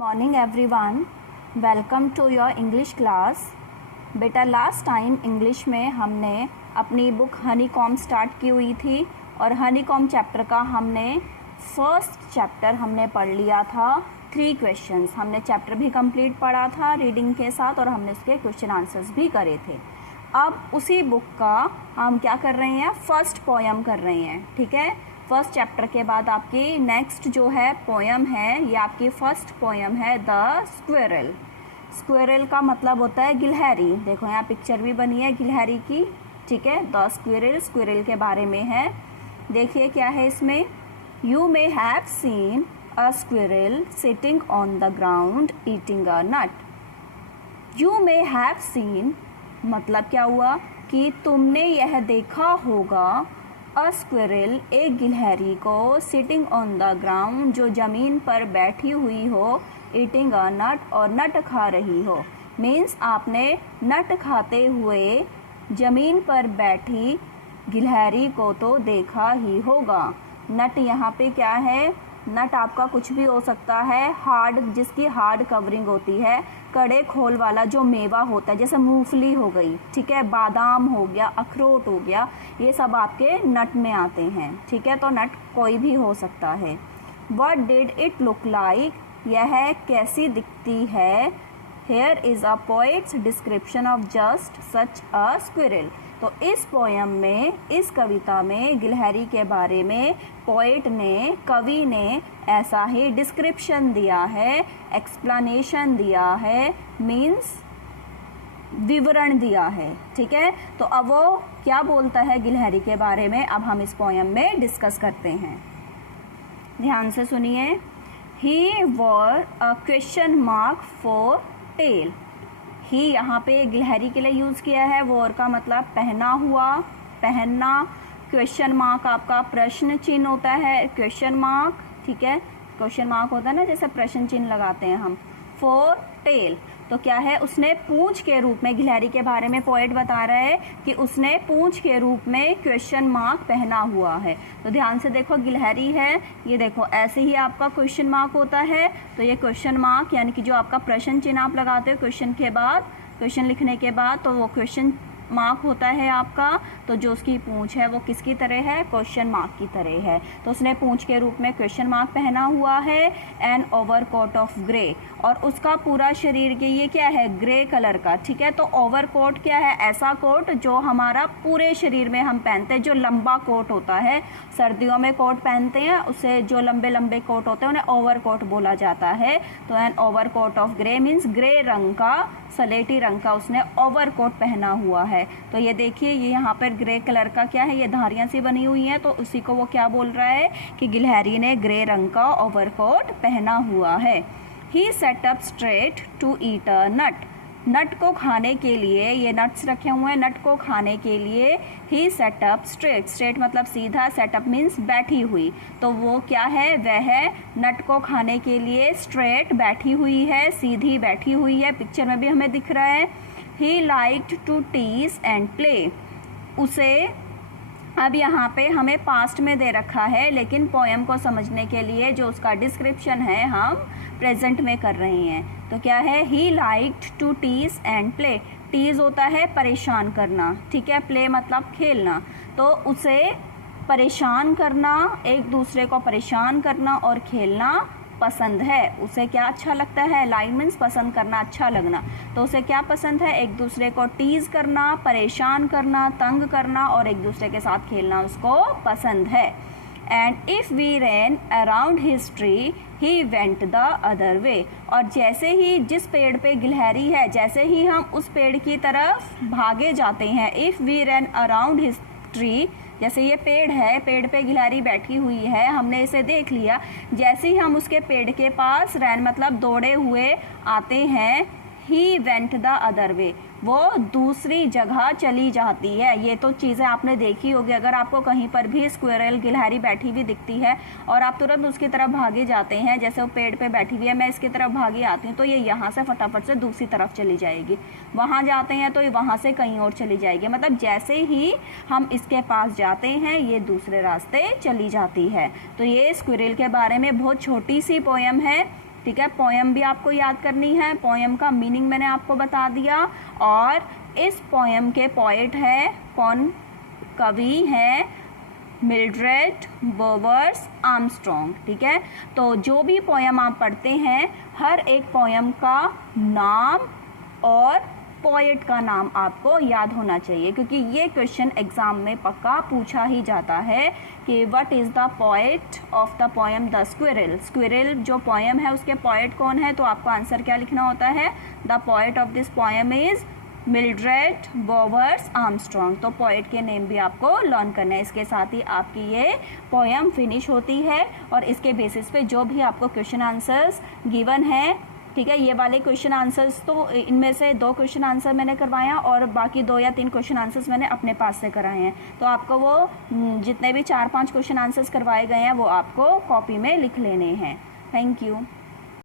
Morning everyone, welcome to your English class. बेटा last time English में हमने अपनी बुक हनी कॉम स्टार्ट की हुई थी और हनी कॉम चैप्टर का हमने फर्स्ट चैप्टर हमने पढ़ लिया था। 3 क्वेश्चंस हमने चैप्टर भी कंप्लीट पढ़ा था रीडिंग के साथ और हमने उसके क्वेश्चन आंसर्स भी करे थे। अब उसी बुक का हम क्या कर रहे हैं, फर्स्ट पोयम कर रहे हैं। ठीक है, फर्स्ट चैप्टर के बाद आपकी नेक्स्ट जो है पोयम है, ये आपकी फर्स्ट पोयम है द स्क्विरल। स्क्विरल का मतलब होता है गिलहरी। देखो यहाँ पिक्चर भी बनी है गिलहरी की। ठीक है, द स्क्विरल, स्क्विरल के बारे में है। देखिए क्या है इसमें, you may have seen a squirrel sitting on the ground eating a nut. You may have seen मतलब क्या हुआ कि तुमने यह देखा होगा अ स्क्विरल, एक गिलहरी को, सिटिंग ऑन द ग्राउंड, जो ज़मीन पर बैठी हुई हो, ईटिंग अ नट, और नट खा रही हो। मीन्स आपने नट खाते हुए ज़मीन पर बैठी गिलहरी को तो देखा ही होगा। नट यहाँ पे क्या है, नट आपका कुछ भी हो सकता है, हार्ड, जिसकी हार्ड कवरिंग होती है, कड़े खोल वाला जो मेवा होता है, जैसे मूंगफली हो गई, ठीक है, बादाम हो गया, अखरोट हो गया, ये सब आपके नट में आते हैं। ठीक है, तो नट कोई भी हो सकता है। What did it look like? यह कैसी दिखती है। Here is a poet's description of just such a squirrel. तो इस पोयम में, इस कविता में गिलहरी के बारे में पोएट ने, कवि ने ऐसा ही डिस्क्रिप्शन दिया है, एक्सप्लेनेशन दिया है, मीन्स विवरण दिया है। ठीक है, तो अब वो क्या बोलता है गिलहरी के बारे में, अब हम इस पोयम में डिस्कस करते हैं। ध्यान से सुनिए। He wore a question mark for tail. ही यहाँ पे गिलहरी के लिए यूज़ किया है। वॉर का मतलब पहना हुआ, पहनना। क्वेश्चन मार्क आपका प्रश्न चिन्ह होता है, क्वेश्चन मार्क। ठीक है, क्वेश्चन मार्क होता है ना, जैसे प्रश्न चिन्ह लगाते हैं हम। फॉर टेल तो क्या है, उसने पूंछ के रूप में, गिलहरी के बारे में पोएट बता रहा है कि उसने पूंछ के रूप में क्वेश्चन मार्क पहना हुआ है। तो ध्यान से देखो, गिलहरी है, ये देखो ऐसे ही आपका क्वेश्चन मार्क होता है। तो ये क्वेश्चन मार्क यानी कि जो आपका प्रश्न चिन्ह आप लगाते हो क्वेश्चन के बाद, क्वेश्चन लिखने के बाद, तो वो क्वेश्चन मार्क होता है आपका। तो जो उसकी पूंछ है वो किसकी तरह है, क्वेश्चन मार्क की तरह है। तो उसने पूंछ के रूप में क्वेश्चन मार्क पहना हुआ है। An overcoat of grey, और उसका पूरा शरीर के ये क्या है, ग्रे कलर का। ठीक है, तो ओवर कोट क्या है, ऐसा कोट जो हमारा पूरे शरीर में हम पहनते हैं, जो लंबा कोट होता है। सर्दियों में कोट पहनते हैं, उसे जो लंबे लंबे कोट होते हैं उन्हें ओवर कोट बोला जाता है। तो an overcoat of grey means grey रंग का, सलेटी रंग का उसने ओवर कोट पहना हुआ है। तो ये देखिए, ये यहाँ पर ग्रे कलर का क्या है, ये धारियाँ सी बनी हुई हैं, तो उसी को वो क्या बोल रहा है कि गिलहरी ने ग्रे रंग का ओवरकोट पहना हुआ है। He sat up straight to eat a nut. Nut को खाने के लिए, ये नट्स रखे हुए हैं, नट को खाने के लिए ही सेट अप स्ट्रेट। स्ट्रेट मतलब सीधा, सेटअप मीन्स बैठी हुई। तो वो क्या है, वह नट को खाने के लिए स्ट्रेट बैठी हुई है, सीधी बैठी हुई है। पिक्चर में भी हमें दिख रहा है। He liked to tease and play. उसे, अब यहाँ पे हमें पास्ट में दे रखा है, लेकिन पोयम को समझने के लिए जो उसका डिस्क्रिप्शन है हम प्रेजेंट में कर रहे हैं। तो क्या है, He liked to tease and play. Tease होता है परेशान करना, ठीक है, प्ले मतलब खेलना। तो उसे परेशान करना, एक दूसरे को परेशान करना और खेलना पसंद है। उसे क्या अच्छा लगता है, लाइक मीन्स पसंद करना, अच्छा लगना। तो उसे क्या पसंद है, एक दूसरे को टीज करना, परेशान करना, तंग करना और एक दूसरे के साथ खेलना उसको पसंद है। And if we ran around his tree he went the other way. और जैसे ही, जिस पेड़ पे गिलहरी है, जैसे ही हम उस पेड़ की तरफ भागे जाते हैं, if we ran around his tree, जैसे ये पेड़ है, पेड़ पे गिलहरी बैठी हुई है, हमने इसे देख लिया, जैसे ही हम उसके पेड़ के पास, रैन मतलब दौड़े हुए आते हैं, ही वेंट द अदर वे, वो दूसरी जगह चली जाती है। ये तो चीज़ें आपने देखी होगी, अगर आपको कहीं पर भी स्क्विरल, गिलहरी बैठी हुई दिखती है और आप तुरंत उसकी तरफ भागे जाते हैं, जैसे वो पेड़ पे बैठी हुई है, मैं इसकी तरफ भागी आती हूँ, तो ये यहाँ से फटाफट से दूसरी तरफ चली जाएगी। वहाँ जाते हैं तो ये वहाँ से कहीं और चली जाएगी। मतलब जैसे ही हम इसके पास जाते हैं ये दूसरे रास्ते चली जाती है। तो ये स्क्विरल के बारे में बहुत छोटी सी पोयम है, ठीक है। पोएम भी आपको याद करनी है, पोएम का मीनिंग मैंने आपको बता दिया। और इस पोएम के पोएट है कौन, कवि है मिल्ड्रेड बोवर्स आर्मस्ट्रॉन्ग, ठीक है। तो जो भी पोएम आप पढ़ते हैं, हर एक पोएम का नाम और पोएट का नाम आपको याद होना चाहिए, क्योंकि ये क्वेश्चन एग्जाम में पक्का पूछा ही जाता है कि what is the poet of the poem the squirrel. Squirrel जो पोएम है उसके पोएट कौन है, तो आपको आंसर क्या लिखना होता है, the poet of this poem is Mildred Bowers Armstrong. तो पोएट के नेम भी आपको लर्न करना है। इसके साथ ही आपकी ये पोएम फिनिश होती है और इसके बेसिस पे जो भी आपको क्वेश्चन आंसर्स गिवन है, ठीक है, ये वाले क्वेश्चन आंसर्स तो इनमें से 2 क्वेश्चन आंसर मैंने करवाया और बाकी 2 या 3 क्वेश्चन आंसर्स मैंने अपने पास से कराए हैं। तो आपको वो जितने भी 4-5 क्वेश्चन आंसर्स करवाए गए हैं वो आपको कॉपी में लिख लेने हैं। Thank you.